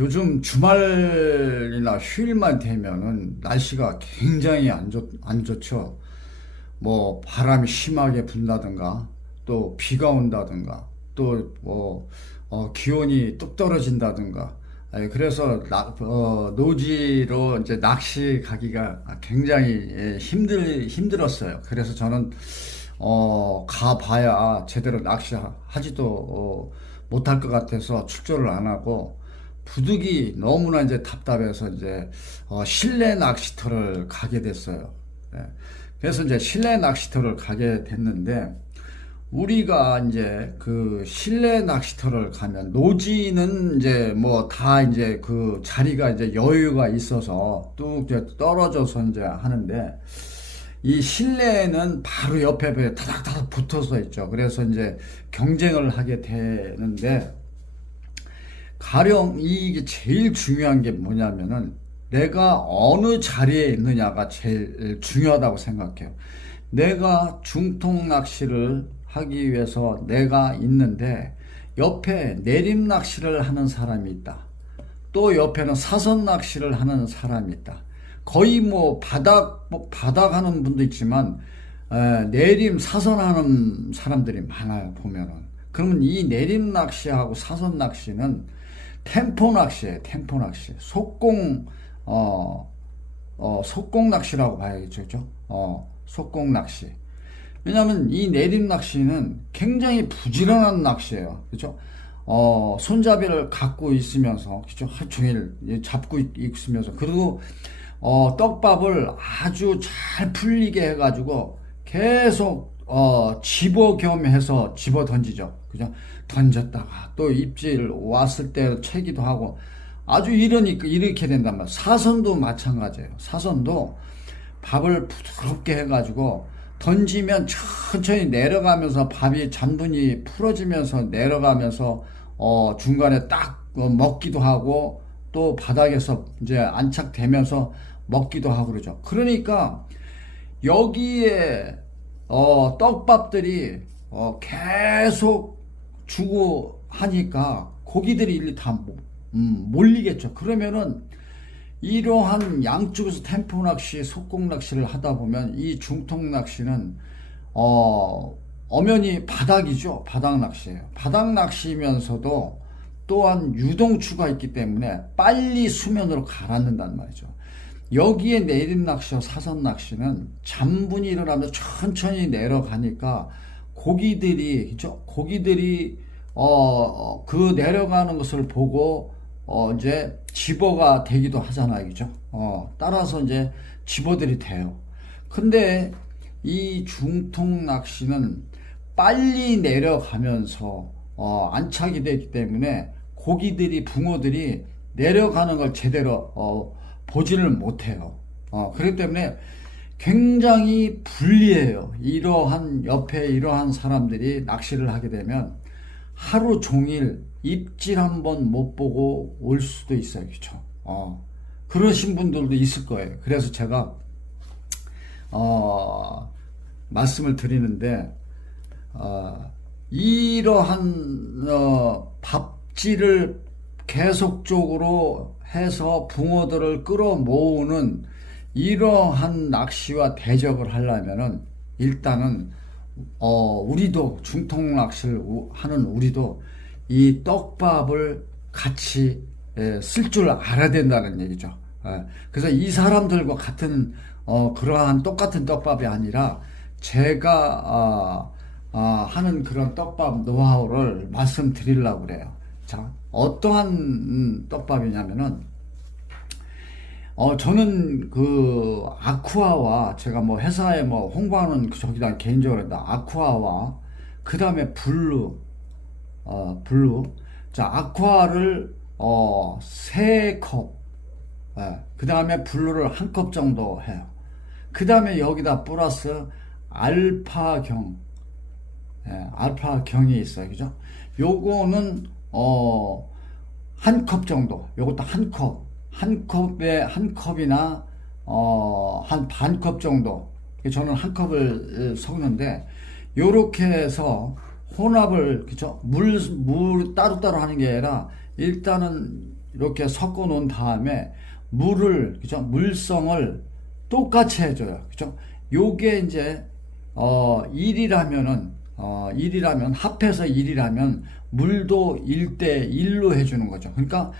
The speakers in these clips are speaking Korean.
요즘 주말이나 휴일만 되면은 날씨가 굉장히 안 좋죠. 뭐 바람이 심하게 분다든가 또 비가 온다든가 또 뭐 기온이 뚝 떨어진다든가. 그래서 노지로 이제 낚시 가기가 굉장히 힘들었어요. 그래서 저는 가봐야 제대로 낚시하지도 못할 것 같아서 출조를 안 하고, 부득이 너무나 이제 답답해서 이제 실내 낚시터를 가게 됐어요. 네. 그래서 이제 실내 낚시터를 가게 됐는데, 우리가 이제 그 실내 낚시터를 가면 노지는 이제 뭐 다 이제 그 자리가 이제 여유가 있어서 뚝 이제 떨어져서 이제 하는데, 이 실내에는 바로 옆에 타닥타닥 붙어서 있죠. 그래서 이제 경쟁을 하게 되는데, 가령 이게 제일 중요한 게 뭐냐면은 내가 어느 자리에 있느냐가 제일 중요하다고 생각해요. 내가 중통 낚시를 하기 위해서 내가 있는데 옆에 내림 낚시를 하는 사람이 있다. 또 옆에는 사선 낚시를 하는 사람이 있다. 거의 뭐 바닥 하는 분도 있지만 내림 사선 하는 사람들이 많아요, 보면은. 그러면 이 내림 낚시하고 사선 낚시는 템포 낚시예요, 템포 낚시. 속공 낚시라고 봐야겠죠, 그죠? 속공 낚시. 왜냐하면 이 내림 낚시는 굉장히 부지런한 낚시예요, 그죠? 손잡이를 갖고 있으면서, 그죠? 하루 종일 잡고 있으면서, 그리고 떡밥을 아주 잘 풀리게 해가지고 계속 집어 겸해서 집어 던지죠, 그죠? 던졌다가 또 입질 왔을 때 채기도 하고, 아주 이렇게 된단 말이에요. 사선도 마찬가지예요. 사선도 밥을 부드럽게 해가지고 던지면 천천히 내려가면서 밥이 잔분이 풀어지면서 내려가면서 중간에 딱 먹기도 하고, 또 바닥에서 이제 안착되면서 먹기도 하고 그러죠. 그러니까 여기에 떡밥들이 계속 주고 하니까 고기들이 일일이 다 몰리겠죠. 그러면은 이러한 양쪽에서 템포 낚시, 속공 낚시를 하다 보면 이 중통 낚시는 엄연히 바닥이죠. 바닥 낚시예요. 바닥 낚시면서도 또한 유동추가 있기 때문에 빨리 수면으로 가라앉는단 말이죠. 여기에 내림 낚시와 사선 낚시는 잠분이 일어나면 천천히 내려가니까 고기들이, 그죠? 고기들이 그 내려가는 것을 보고 이제 집어가 되기도 하잖아요, 그죠? 따라서 이제 집어들이 돼요. 근데 이 중통 낚시는 빨리 내려가면서 안착이 되기 때문에 고기들이, 붕어들이 내려가는 걸 제대로 보지를 못해요. 그렇기 때문에 굉장히 불리해요. 옆에 이러한 사람들이 낚시를 하게 되면 하루 종일 입질 한번 못 보고 올 수도 있어요. 그쵸? 그러신 분들도 있을 거예요. 그래서 제가, 말씀을 드리는데, 이러한, 밥질을 계속적으로 해서 붕어들을 끌어모으는 이러한 낚시와 대적을 하려면은 일단은 우리도 중통 낚시를 하는 우리도 이 떡밥을 같이 쓸 줄 알아야 된다는 얘기죠. 그래서 이 사람들과 같은 그러한 똑같은 떡밥이 아니라 제가 하는 그런 떡밥 노하우를 말씀드리려고 그래요. 자, 어떠한 떡밥이냐면은 저는 그 아쿠아와, 제가 뭐 회사에 뭐 홍보하는 저기다 개인적으로 한다. 아쿠아와 그 다음에 블루. 자, 아쿠아를 3컵, 그 다음에 블루를 1컵 정도 해요. 그 다음에 여기다 플러스 알파경, 알파경이 있어요, 그죠? 요거는 1컵 정도, 요것도 한 컵이나 한 반 컵 정도. 저는 1컵을 섞는데, 요렇게 해서 혼합을, 그죠? 물 따로따로 하는 게 아니라 일단은 이렇게 섞어 놓은 다음에 물을, 그죠? 물성을 똑같이 해줘요. 그죠? 요게 이제, 1이라면, 합해서 1이라면, 물도 1대1로 해주는 거죠. 그러니까,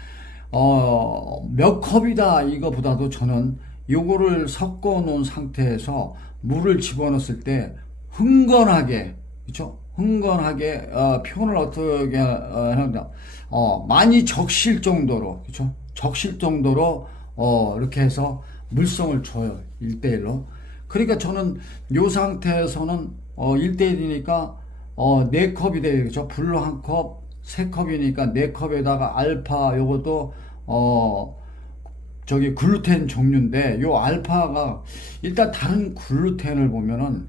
몇 컵이다, 이거보다도 저는 요거를 섞어 놓은 상태에서 물을 집어넣었을 때, 흥건하게, 그죠? 흥건하게, 표현을 어떻게 하는가, 많이 적실 정도로, 그죠? 적실 정도로, 이렇게 해서 물성을 줘요. 1대1로. 그러니까 저는 요 상태에서는 1대1이니까 4컵이 돼요. 그죠? 블루 1컵, 3컵이니까 4컵에다가 알파 요것도 저기 글루텐 종류인데 요 알파가 일단 다른 글루텐을 보면은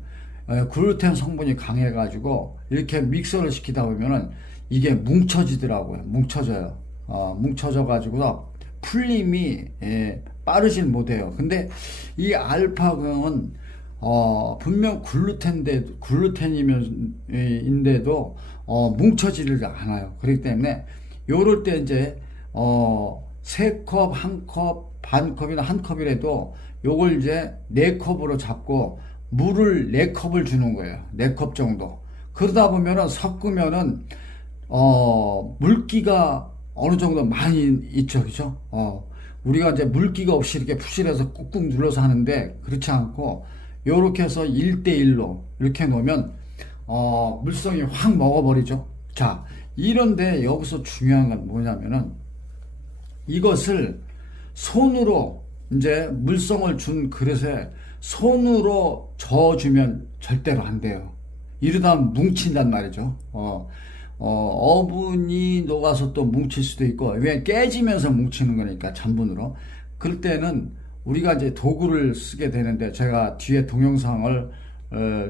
글루텐 성분이 강해가지고 이렇게 믹서를 시키다 보면은 이게 뭉쳐지더라고요. 뭉쳐져요. 뭉쳐져가지고 풀림이 빠르진 못해요. 근데 이 알파금은 분명 글루텐인데도 뭉쳐지를 않아요. 그렇기 때문에 요럴 때 이제 3컵, 1컵, 반 컵이나 1컵이라도 요걸 이제 4컵으로 잡고 물을 4컵을 주는 거예요. 4컵 정도. 그러다 보면은 섞으면은 물기가 어느 정도 많이 있죠. 그죠? 우리가 이제 물기가 없이 이렇게 푸실해서 꾹꾹 눌러서 하는데 그렇지 않고 요렇게 해서 1대1로 이렇게 놓으면 물성이 확 먹어버리죠. 자, 이런데 여기서 중요한 건 뭐냐면은 이것을 손으로 이제 물성을 준 그릇에 손으로 저어주면 절대로 안 돼요. 이러다 뭉친단 말이죠. 어분이 녹아서 또 뭉칠 수도 있고, 왜 깨지면서 뭉치는 거니까, 전분으로. 그럴 때는 우리가 이제 도구를 쓰게 되는데, 제가 뒤에 동영상을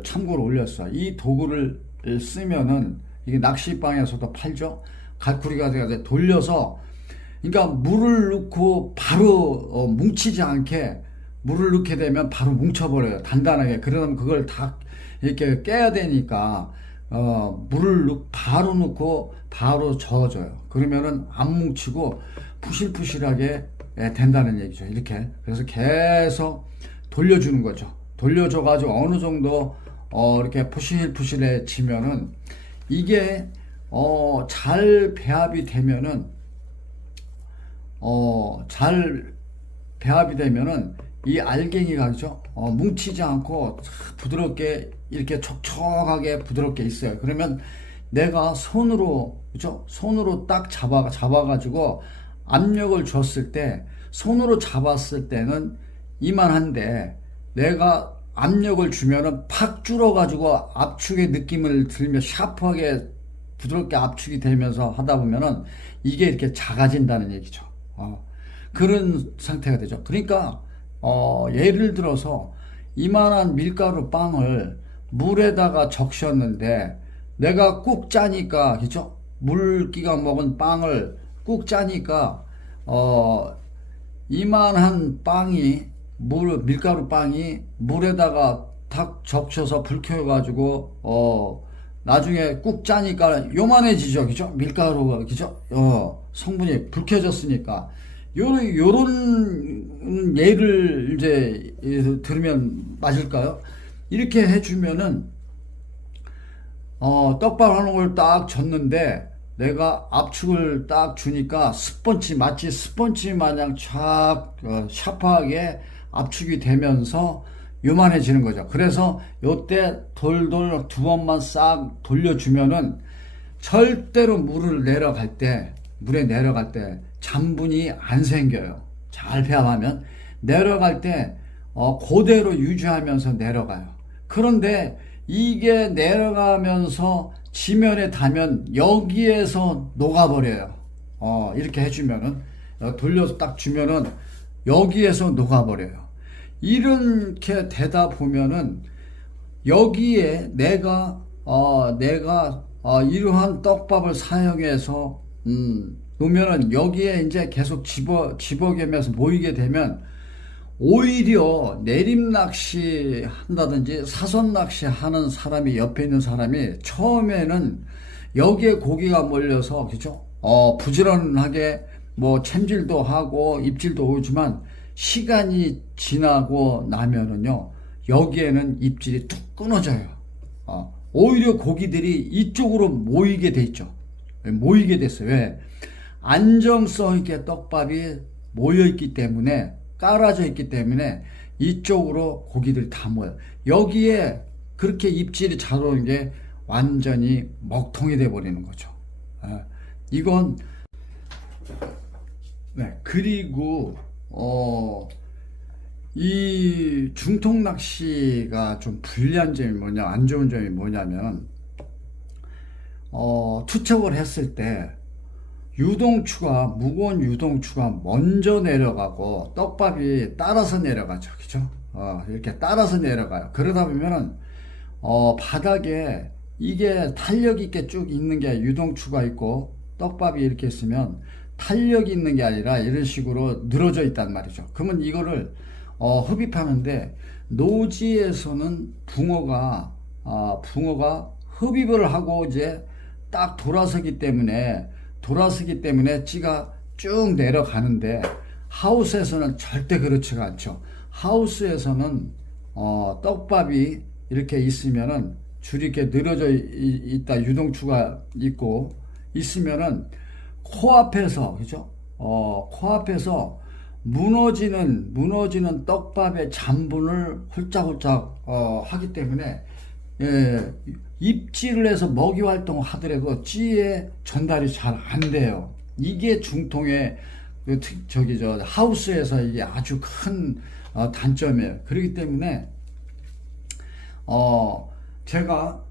참고로 올렸어요. 이 도구를 쓰면은, 이게 낚시방에서도 팔죠? 갈쿠리가 이제 돌려서, 그러니까 물을 넣고 바로 뭉치지 않게 물을 넣게 되면 바로 뭉쳐버려요. 단단하게. 그러면 그걸 다 이렇게 깨야 되니까, 물을 바로 넣고 바로 저어줘요. 그러면은 안 뭉치고 푸실푸실하게 된다는 얘기죠. 이렇게. 그래서 계속 돌려주는 거죠. 돌려줘가지고 어느 정도, 이렇게 푸실푸실해지면은 이게, 잘 배합이 되면은, 잘 배합이 되면은 이 알갱이가 그죠? 뭉치지 않고 부드럽게 이렇게 촉촉하게 부드럽게 있어요. 그러면 내가 손으로 그죠? 손으로 딱 잡아가지고 압력을 줬을 때 손으로 잡았을 때는 이만한데 내가 압력을 주면은 팍 줄어가지고 압축의 느낌을 들며 샤프하게 부드럽게 압축이 되면서 하다 보면은 이게 이렇게 작아진다는 얘기죠. 그런 상태가 되죠. 그러니까 예를 들어서 이만한 밀가루 빵을 물에다가 적셨는데 내가 꾹 짜니까 그죠? 물기가 먹은 빵을 꾹 짜니까 이만한 빵이 밀가루 빵이 물에다가 탁 적셔서 불 켜가지고 나중에 꾹 짜니까 요만해지죠. 그죠? 밀가루가 그죠? 성분이 불 켜졌으니까 요런 예를 이제 들으면 맞을까요? 이렇게 해주면은 떡밥 하는 걸 딱 젓는데 내가 압축을 딱 주니까 스펀지 마치 스펀지 마냥 촥 샤프하게 압축이 되면서 요만해지는 거죠. 그래서 요때 돌돌 2번만 싹 돌려주면은 절대로 물에 내려갈 때 잔분이 안 생겨요. 잘 배합하면 내려갈 때 그대로 유지하면서 내려가요. 그런데 이게 내려가면서 지면에 닿으면 여기에서 녹아버려요. 이렇게 해주면은 돌려서 딱 주면은 여기에서 녹아버려요. 이렇게 되다 보면은 여기에 내가 이러한 떡밥을 사용해서 놓으면은 여기에 이제 계속 집어개면서 모이게 되면 오히려 내림 낚시 한다든지 사선 낚시 하는 사람이 옆에 있는 사람이 처음에는 여기에 고기가 몰려서 그죠? 부지런하게 뭐 챔질도 하고 입질도 오지만 시간이 지나고 나면은요, 여기에는 입질이 툭 끊어져요. 오히려 고기들이 이쪽으로 모이게 돼 있죠. 모이게 됐어요. 왜? 안정성 있게 떡밥이 모여 있기 때문에, 깔아져 있기 때문에 이쪽으로 고기들이 다 모여. 여기에 그렇게 입질이 잘 오는 게 완전히 먹통이 돼 버리는 거죠. 이건 네. 그리고 이 중통 낚시가 좀 불리한 점이 뭐냐, 안 좋은 점이 뭐냐면 투척을 했을 때 유동추가, 무거운 유동추가 먼저 내려가고 떡밥이 따라서 내려가죠. 그죠? 이렇게 따라서 내려가요. 그러다 보면은 바닥에 이게 탄력 있게 쭉 있는 게 유동추가 있고 떡밥이 이렇게 있으면 탄력이 있는 게 아니라 이런 식으로 늘어져 있단 말이죠. 그러면 이거를 흡입하는데, 노지에서는 붕어가 흡입을 하고 이제 딱 돌아서기 때문에 찌가 쭉 내려가는데, 하우스에서는 절대 그렇지가 않죠. 하우스에서는 떡밥이 이렇게 있으면은 줄이 이렇게 늘어져 있다, 유동추가 있고 있으면은 코앞에서, 그죠? 코앞에서 무너지는 떡밥의 잔분을 홀짝홀짝 하기 때문에, 예, 입질을 해서 먹이 활동을 하더라도 찌에 전달이 잘 안 돼요. 이게 중통의 하우스에서 이게 아주 큰 단점이에요. 그렇기 때문에 제가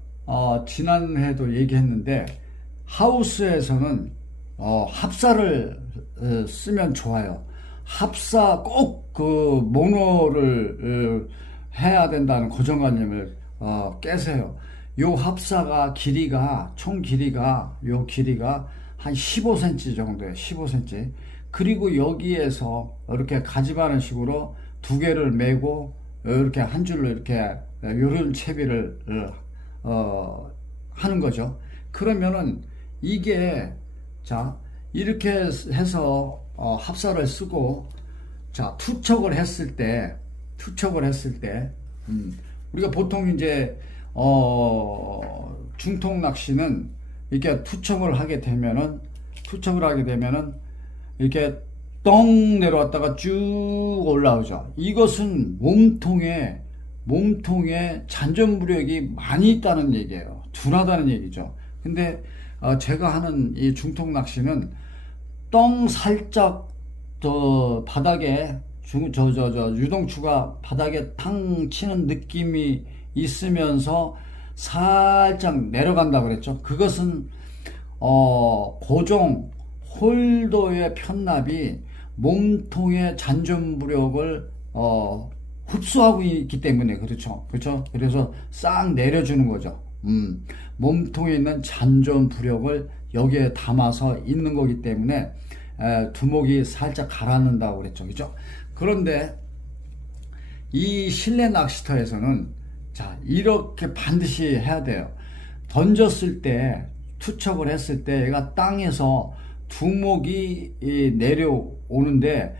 지난해도 얘기했는데, 하우스에서는 합사를 쓰면 좋아요. 합사 꼭 그 모노를 해야 된다는 고정관념을 깨세요. 요 합사가 총 길이가 한 15cm 정도예요. 15cm. 그리고 여기에서 이렇게 가지바는 식으로 두 개를 메고 이렇게 한 줄로 이렇게 요런 채비를 하는 거죠. 그러면은 이게, 자, 이렇게 해서 합사를 쓰고, 자, 투척을 했을 때 우리가 보통 이제 중통 낚시는 이렇게 투척을 하게 되면은 이렇게 똥 내려왔다가 쭉 올라오죠. 이것은 몸통에 잔존부력이 많이 있다는 얘기예요. 둔하다는 얘기죠. 근데 제가 하는 이 중통 낚시는 똥 살짝 바닥에 유동추가 바닥에 탕 치는 느낌이 있으면서 살짝 내려간다 그랬죠. 그것은 고정 홀더의 편납이 몸통의 잔존부력을 흡수하고 있기 때문에, 그렇죠. 그래서 싹 내려주는 거죠. 몸통에 있는 잔존부력을 여기에 담아서 있는 거기 때문에 두목이 살짝 가라앉는다고 그랬죠. 그죠? 그런데 이 실내 낚시터에서는, 자, 이렇게 반드시 해야 돼요. 던졌을 때, 투척을 했을 때 얘가 땅에서 두목이 내려오는데,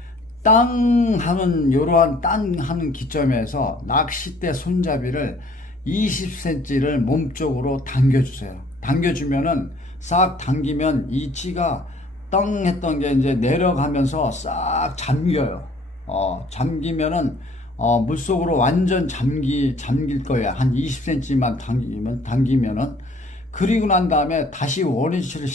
이러한 땅 하는 기점에서 낚싯대 손잡이를 20cm를 몸쪽으로 당겨주세요. 당겨주면은, 싹 당기면 이 찌가 땅 했던 게 이제 내려가면서 싹 잠겨요. 잠기면은 물속으로 완전 잠길 거예요. 한 20cm만 당기면은. 그리고 난 다음에 다시 원위치를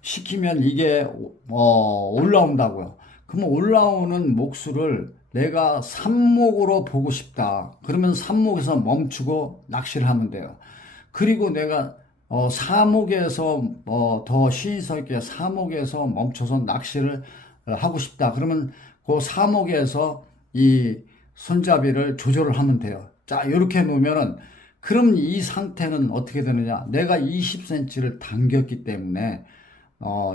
시키면 이게 올라온다고요. 그러면 올라오는 목수를 내가 삽목으로 보고 싶다. 그러면 삽목에서 멈추고 낚시를 하면 돼요. 그리고 내가 사목에서 더 신의성 있게 사목에서 멈춰서 낚시를 하고 싶다. 그러면 그 사목에서 이 손잡이를 조절을 하면 돼요. 자, 이렇게 놓으면은, 그럼 이 상태는 어떻게 되느냐? 내가 20cm를 당겼기 때문에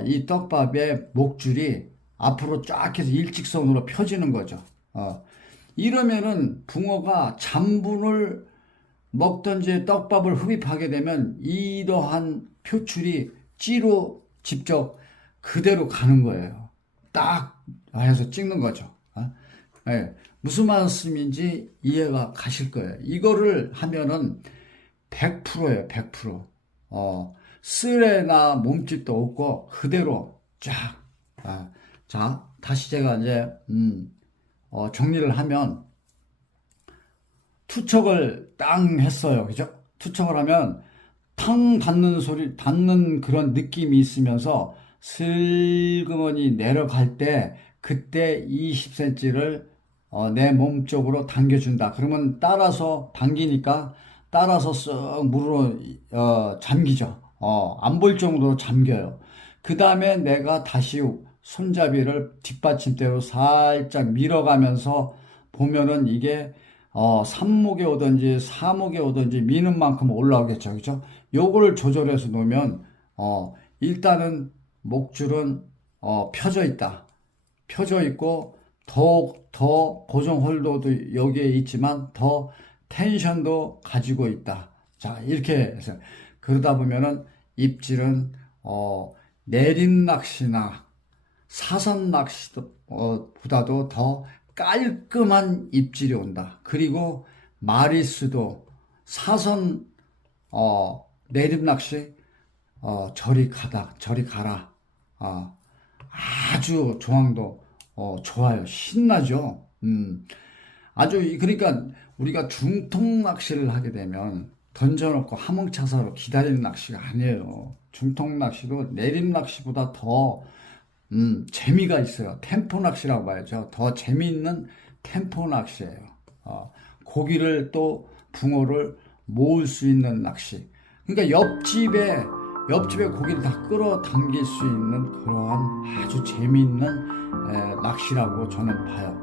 이 떡밥의 목줄이 앞으로 쫙 해서 일직선으로 펴지는 거죠. 이러면은 붕어가 잔분을 먹던지 떡밥을 흡입하게 되면 이러한 표출이 찌로 직접 그대로 가는 거예요. 딱 해서 찍는 거죠. 예, 무슨 말씀인지 이해가 가실 거예요. 이거를 하면은 100%예요, 100%. 쓰레나 몸집도 없고 그대로 쫙. 자, 다시 제가 이제 정리를 하면 투척을 땅 했어요. 그죠? 투척을 하면 탕 닿는 소리, 닿는 그런 느낌이 있으면서 슬그머니 내려갈 때 그때 20cm를 내 몸 쪽으로 당겨준다. 그러면 따라서 당기니까 따라서 쓱 물으로 잠기죠. 안 보일 정도로 잠겨요. 그 다음에 내가 다시 손잡이를 뒷받침대로 살짝 밀어가면서 보면은 이게 삼목에 오든지 사목에 오든지 미는 만큼 올라오겠죠. 그죠? 요거를 조절해서 놓으면 일단은 목줄은 펴져 있다. 펴져 있고 더 고정 홀더도 여기에 있지만 더 텐션도 가지고 있다. 자, 이렇게 해서 그러다 보면은 입질은 내림 낚시나 사선 낚시보다도 더 깔끔한 입질이 온다. 그리고 마리수도 사선 내림 낚시 저리 가라. 아주 조항도 좋아요. 신나죠. 아주 그러니까 우리가 중통 낚시를 하게 되면 던져놓고 하몽차사로 기다리는 낚시가 아니에요. 중통 낚시도 내림 낚시보다 더 재미가 있어요. 템포 낚시라고 봐야죠. 더 재미있는 템포 낚시예요. 고기를 또 붕어를 모을 수 있는 낚시. 그러니까 옆집에 고기를 다 끌어당길 수 있는 그러한 아주 재미있는 낚시라고 저는 봐요.